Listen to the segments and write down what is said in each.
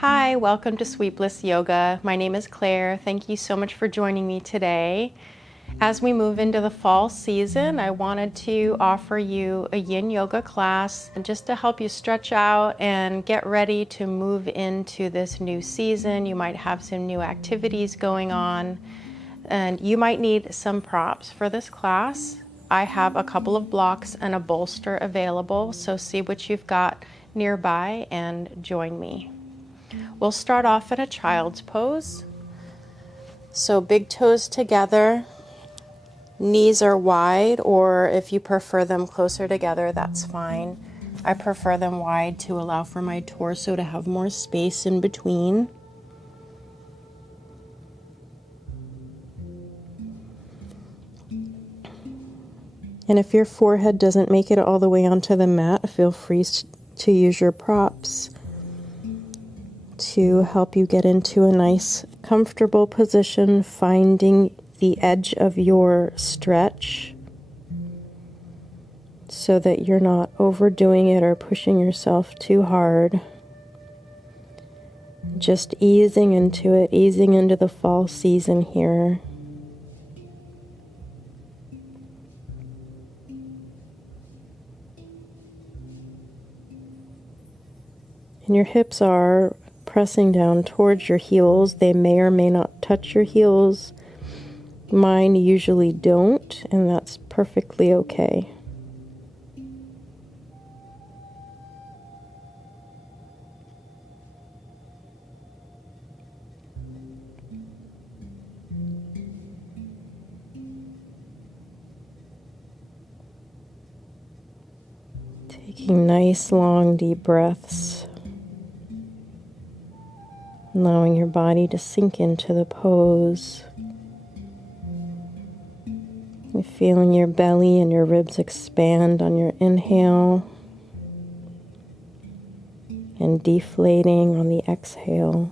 Hi, welcome to Sweet Bliss Yoga. My name is Claire. Thank you so much for joining me today. As we move into the fall season, I wanted to offer you a yin yoga class just to help you stretch out and get ready to move into this new season. You might have some new activities going on, and you might need some props for this class. I have a couple of blocks and a bolster available, so see what you've got nearby and join me. We'll start off in a child's pose. So big toes together, knees are wide, or if you prefer them closer together, that's fine. I prefer them wide to allow for my torso to have more space in between. And if your forehead doesn't make it all the way onto the mat, feel free to use your props to help you get into a nice, comfortable position, finding the edge of your stretch so that you're not overdoing it or pushing yourself too hard. Just easing into it, easing into the fall season here. And your hips are pressing down towards your heels. They may or may not touch your heels. Mine usually don't, and that's perfectly okay. Taking nice long deep breaths. Allowing your body to sink into the pose. You're feeling your belly and your ribs expand on your inhale and deflating on the exhale.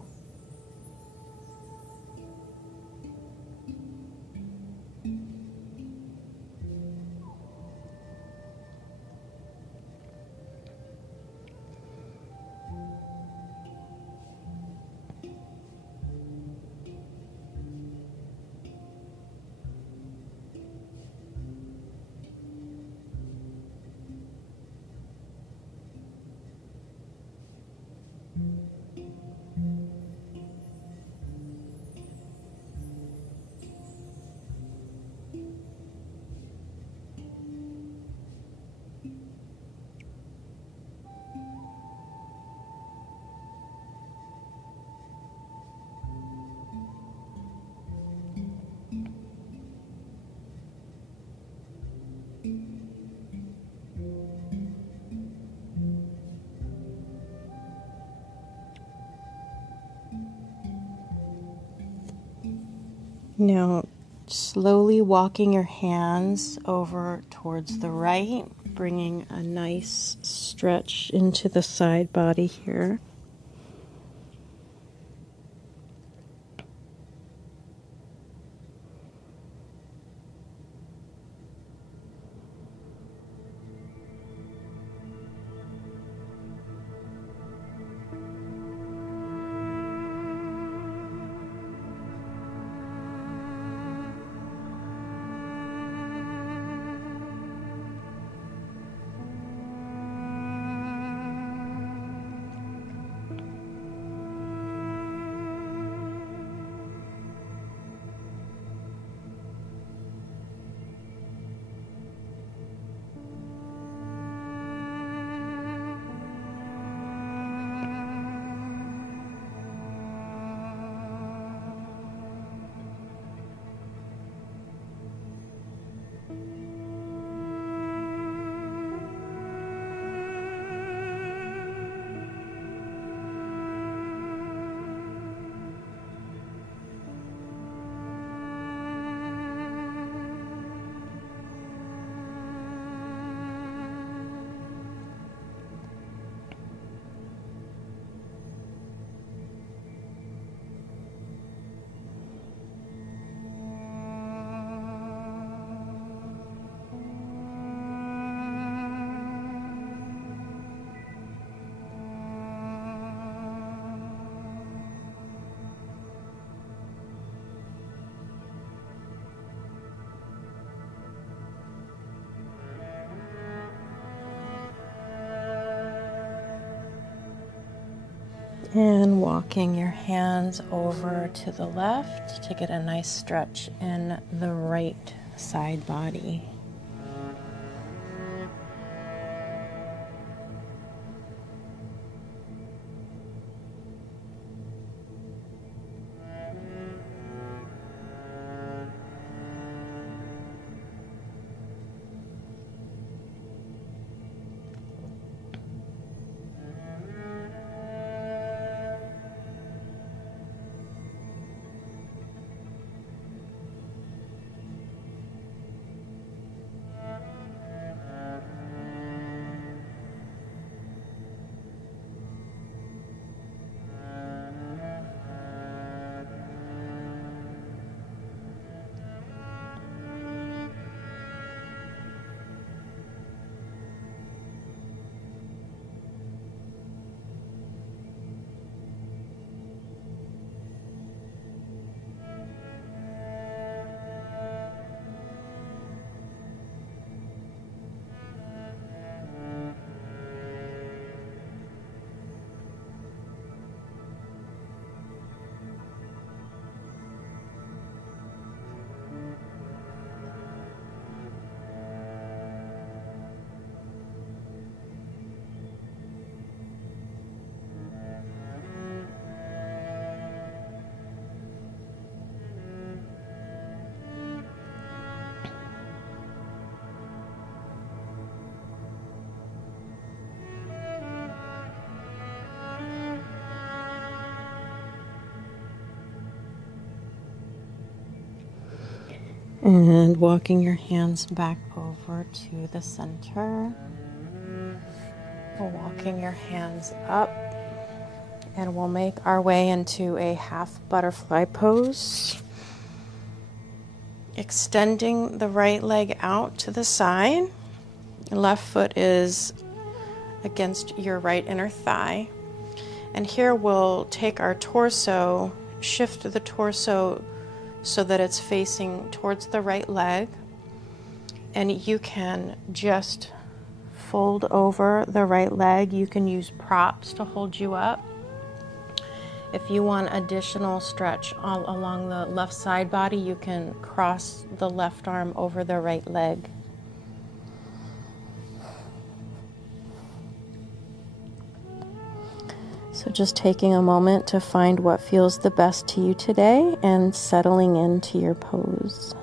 Now, slowly walking your hands over towards the right, bringing a nice stretch into the side body here. And walking your hands over to the left to get a nice stretch in the right side body. And walking your hands back over to the center. Walking your hands up. And we'll make our way into a half butterfly pose. Extending the right leg out to the side. Left foot is against your right inner thigh. And here we'll take our torso, shift the torso so that it's facing towards the right leg. And you can just fold over the right leg. You can use props to hold you up. If you want additional stretch all along the left side body, you can cross the left arm over the right leg. So just taking a moment to find what feels the best to you today and settling into your pose.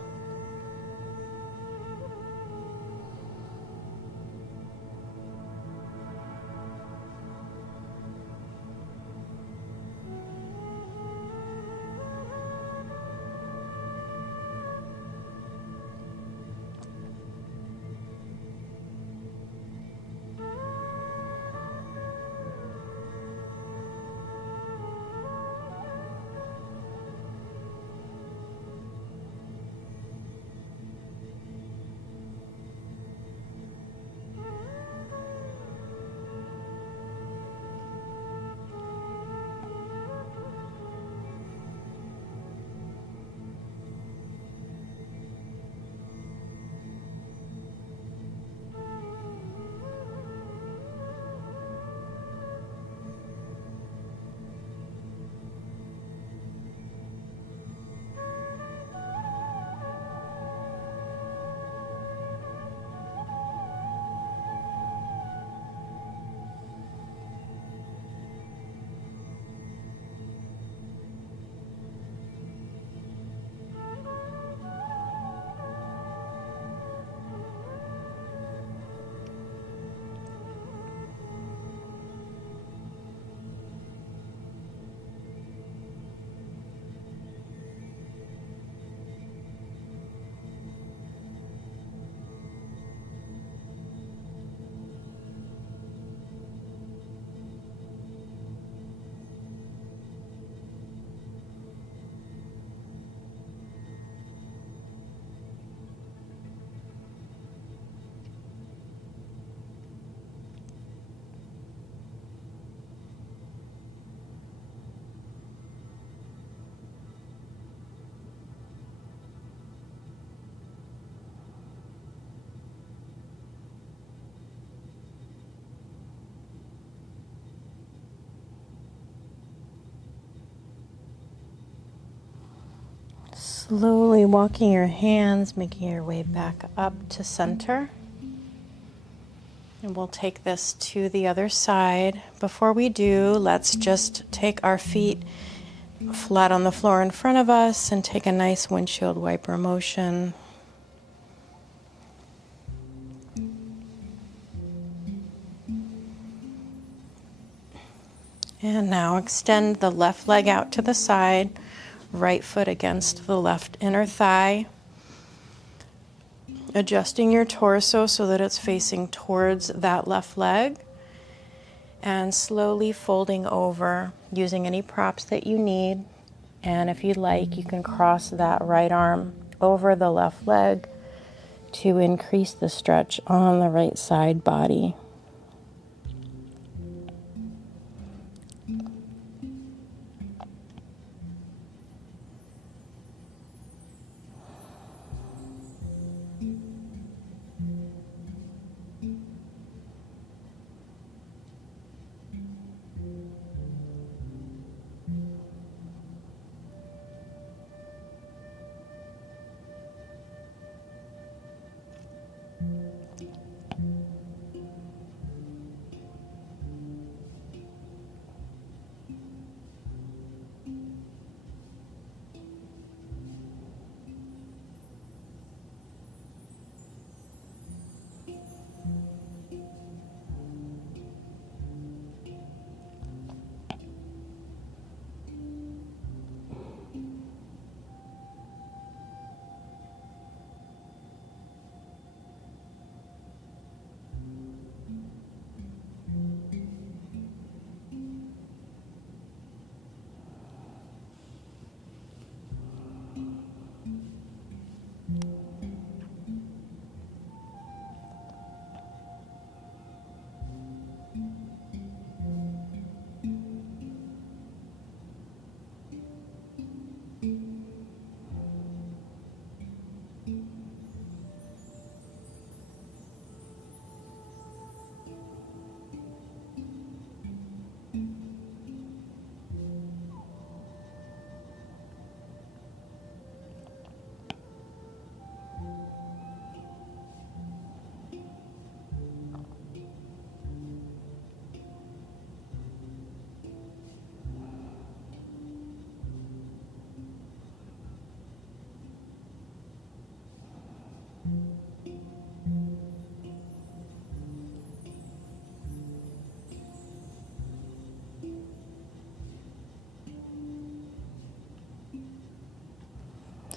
Slowly walking your hands, making your way back up to center. And we'll take this to the other side. Before we do, let's just take our feet flat on the floor in front of us and take a nice windshield wiper motion. And now extend the left leg out to the side, right foot against the left inner thigh. Adjusting your torso so that it's facing towards that left leg. And slowly folding over using any props that you need. And if you'd like, you can cross that right arm over the left leg to increase the stretch on the right side body.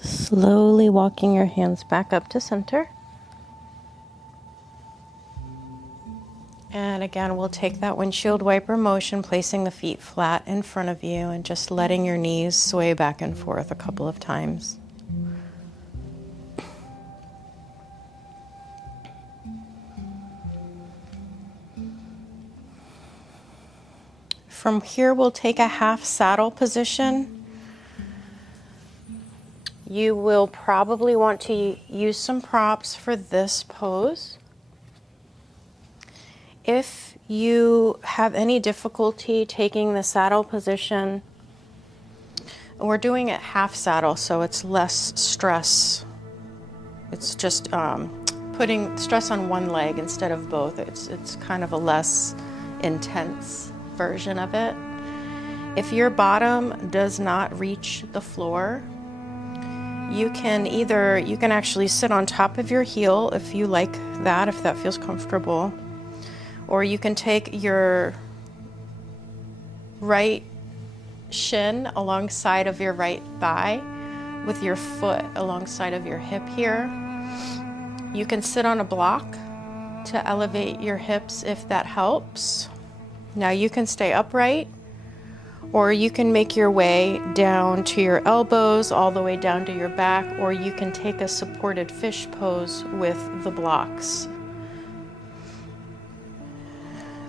Slowly walking your hands back up to center. And again, we'll take that windshield wiper motion, placing the feet flat in front of you and just letting your knees sway back and forth a couple of times. From here, we'll take a half saddle position. You will probably want to use some props for this pose. If you have any difficulty taking the saddle position, we're doing it half saddle, so it's less stress. It's just putting stress on one leg instead of both. It's kind of a less intense version of it. If your bottom does not reach the floor, you can actually sit on top of your heel if you like that, if that feels comfortable. Or you can take your right shin alongside of your right thigh with your foot alongside of your hip here. You can sit on a block to elevate your hips if that helps. Now you can stay upright, or you can make your way down to your elbows all the way down to your back, or you can take a supported fish pose with the blocks.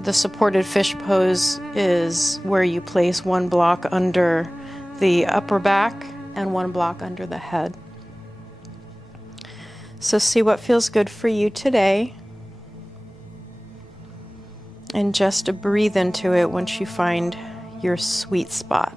The supported fish pose is where you place one block under the upper back and one block under the head. So see what feels good for you today. And just breathe into it once you find your sweet spot.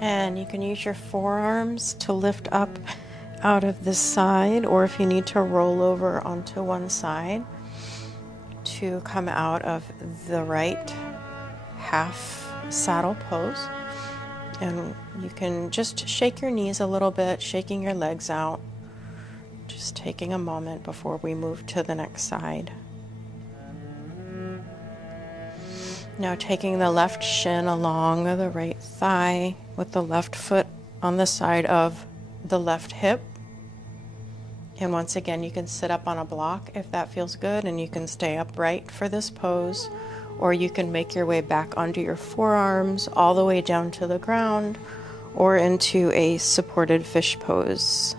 And you can use your forearms to lift up out of this side, or if you need to roll over onto one side to come out of the right half saddle pose. And you can just shake your knees a little bit, shaking your legs out, just taking a moment before we move to the next side. Now taking the left shin along the right thigh with the left foot on the side of the left hip. And once again, you can sit up on a block if that feels good, and you can stay upright for this pose, or you can make your way back onto your forearms all the way down to the ground or into a supported fish pose.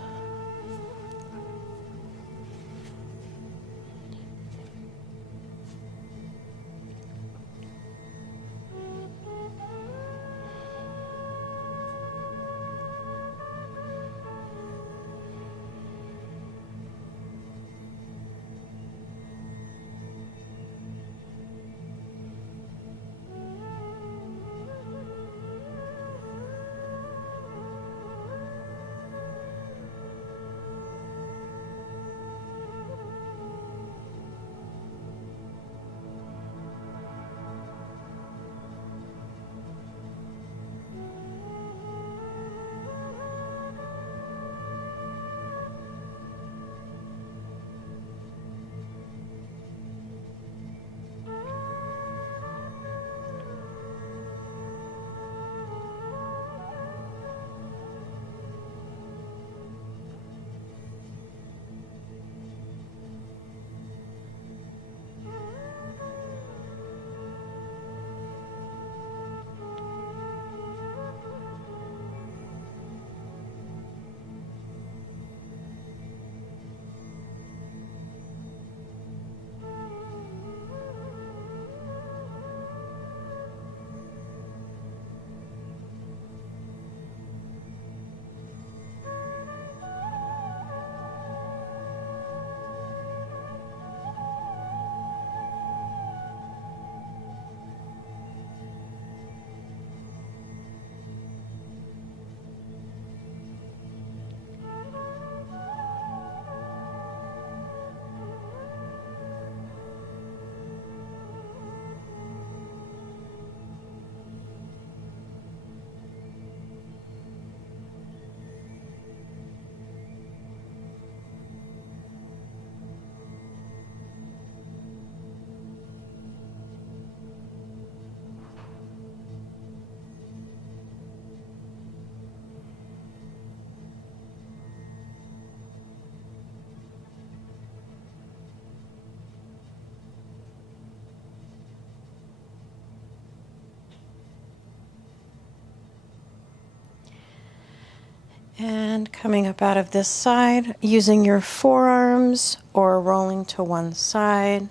And coming up out of this side, using your forearms or rolling to one side,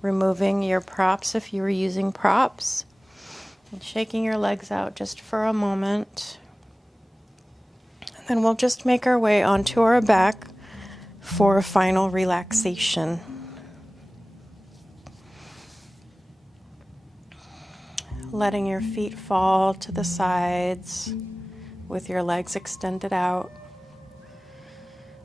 removing your props if you were using props, and shaking your legs out just for a moment. And then we'll just make our way onto our back for a final relaxation. Letting your feet fall to the sides with your legs extended out,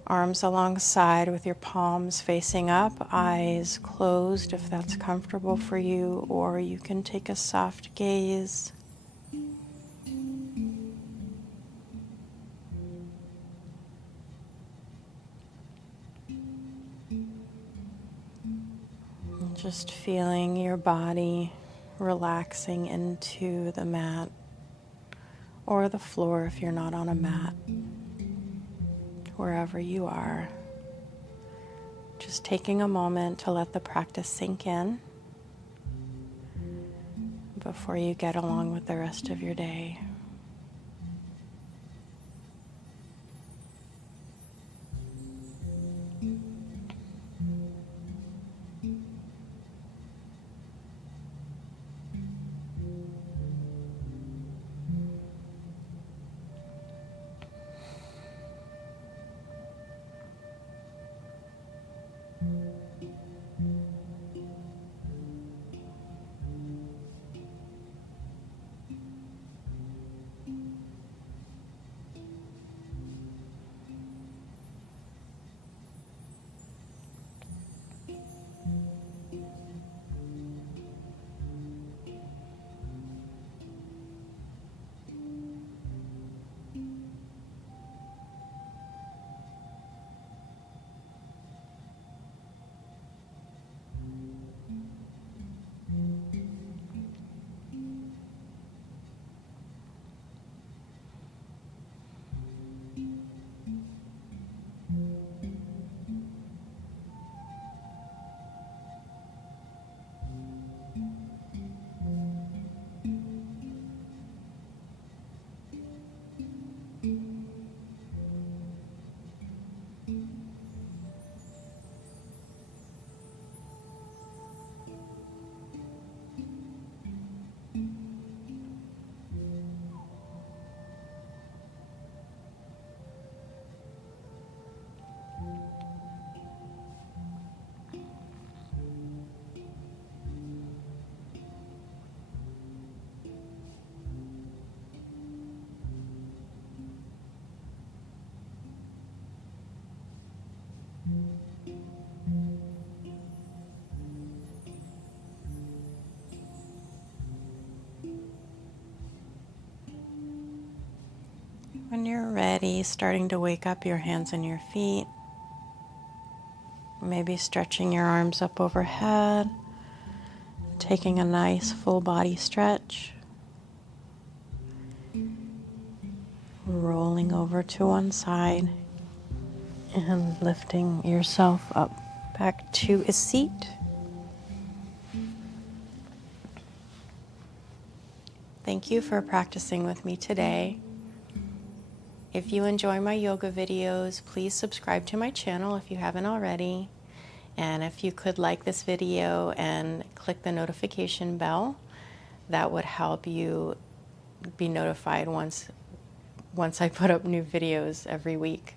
arms alongside with your palms facing up, eyes closed if that's comfortable for you, or you can take a soft gaze. And just feeling your body relaxing into the mat or the floor if you're not on a mat, wherever you are. Just taking a moment to let the practice sink in before you get along with the rest of your day. When you're ready, starting to wake up your hands and your feet, maybe stretching your arms up overhead, taking a nice full body stretch, rolling over to one side and lifting yourself up back to a seat. Thank you for practicing with me today. If you enjoy my yoga videos, please subscribe to my channel if you haven't already. And if you could like this video and click the notification bell, that would help you be notified once I put up new videos every week.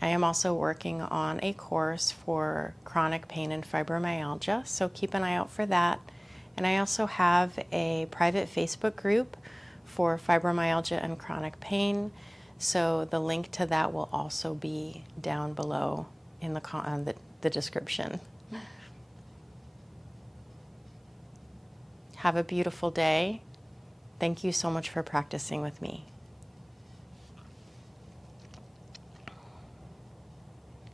I am also working on a course for chronic pain and fibromyalgia, so keep an eye out for that. And I also have a private Facebook group for fibromyalgia and chronic pain, so the link to that will also be down below in the description. Have a beautiful day. Thank you so much for practicing with me.